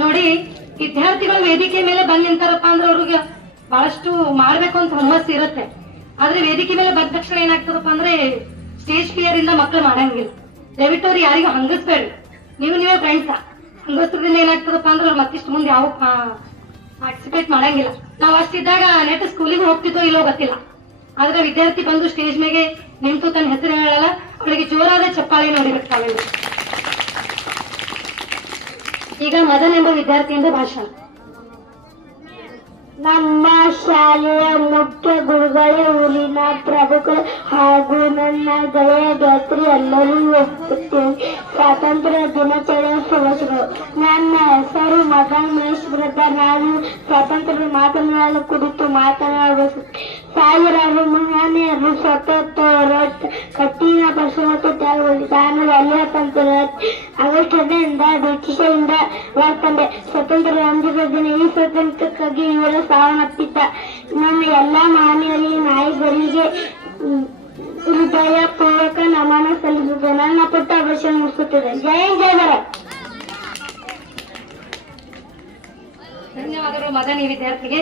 ನೋಡಿ, ವಿದ್ಯಾರ್ಥಿಗಳು ವೇದಿಕೆ ಮೇಲೆ ಬಂದ್ ನಿಂತಾರಪ್ಪ ಅಂದ್ರೆ ಅವ್ರಿಗೆ ಬಹಳಷ್ಟು ಮಾಡ್ಬೇಕು ಅಂತ ಹುಮ್ಮಸ್ ಇರುತ್ತೆ. ಆದ್ರೆ ವೇದಿಕೆ ಮೇಲೆ ಬಂದ ತಕ್ಷಣ ಏನಾಗ್ತದಪ್ಪ ಅಂದ್ರೆ ಸ್ಟೇಜ್ ಫಿಯರ್ ಇಂದ ಮಕ್ಳು ಮಾಡಂಗಿಲ್ಲ. ದಯವಿಟ್ಟು ಅವ್ರು ಯಾರಿಗೂ ಹಂಗಸ್ಬೇಡ್ರಿ ನೀವು ನೀವೇ ಫ್ರೆಂಡ್ಸ್ ಹಂಗಸ್ತ್ರದಿಂದ ಏನಾಗ್ತದಪ್ಪ ಅಂದ್ರೆ ಅವ್ರು ಮತ್ತಿಷ್ಟು ಮುಂದೆ ಯಾವ ಪಾರ್ಟಿಸಿಪೇಟ್ ಮಾಡಂಗಿಲ್ಲ. ನಾವು ಅಷ್ಟಿದ್ದಾಗ ನೆಟ್ ಸ್ಕೂಲಿಗೆ ಹೋಗ್ತಿದ್ದೋ ಇಲ್ಲೋ ಗೊತ್ತಿಲ್ಲ. ಆದ್ರೆ ವಿದ್ಯಾರ್ಥಿ ಬಂದು ಸ್ಟೇಜ್ ಮೇಲೆ ನಿಂತು ತನ್ನ ಹೆಸರು ಹೇಳಲ್ಲ. ಅವಳಿಗೆ ಜೋರಾದ ಚಪ್ಪಾಳೆ ನೋಡಿಬೇಕು ತಾವೆಲ್ಲ ಈಗ ಮದನ್ ಎಂಬ ವಿದ್ಯಾರ್ಥಿಯಿಂದ ಭಾಷಣ. ನಮ್ಮ ಶಾಲೆಯ ಮುಖ್ಯ ಗುರುಗಳೇ ಊರಿನ ಪ್ರಭುಗಳು ಹಾಗೂ ನನ್ನ ಗೆಳೆಯ ಗೆಳತಿ ಎಲ್ಲರೂ ಒಪ್ಪುತ್ತೇವೆ ಸ್ವಾತಂತ್ರ್ಯ ದಿನಾಚರಣೆ ಶುಭಾಶಯಗಳು. ನನ್ನ ಹೆಸರು ಮದನ್ ಮಹೇಶ್ ವೃದ್ಧ ನಾನು ಸ್ವಾತಂತ್ರ್ಯ ಮಾತನಾಡಲು ಕುರಿತು ಮಾತನಾಡಬೇಕು ಸಾವಿರಾರು ಮಹನೀಯರು ಸ್ವತಂತ್ರ ಹೋರಾಟ ಕಠಿಣ ಪರಿಶ್ರಮ ತ್ಯಾಗಗಳು ಆಮೇಲೆ ವಲಯತಂತ್ರ ಆಗಸ್ಟ್ ಅಗಷ್ಟದಿಂದ ಬ್ರಿಟಿಷರಿಂದ ಹೊರತಂದೆ ಸ್ವತಂತ್ರ ಅಂದಿದ ದಿನ ಈ ಸ್ವಾತಂತ್ರ್ಯಕ್ಕಾಗಿ ಇವರ ಸಾವನ್ನಪ್ಪಿದ್ದ. ನಮ್ಮ ಎಲ್ಲ ಮಹನೀಯರಿಗೆ ನಾಯಕರಿಗೆ ಹ್ಮ್, ಹೃದಯ ಪೂರ್ವಕ ನಮನ ಸಲ್ಲಿಸುತ್ತೆ ನನ್ನ ಪುಟ್ಟ ಭಾಷೆ ಮುಗಿಸುತ್ತದೆ. ಜಯ ಜಯ ಭಾರತ್ ಧನ್ಯವಾದಗಳು ಮದನ್ ವಿದ್ಯಾರ್ಥಿಗೆ.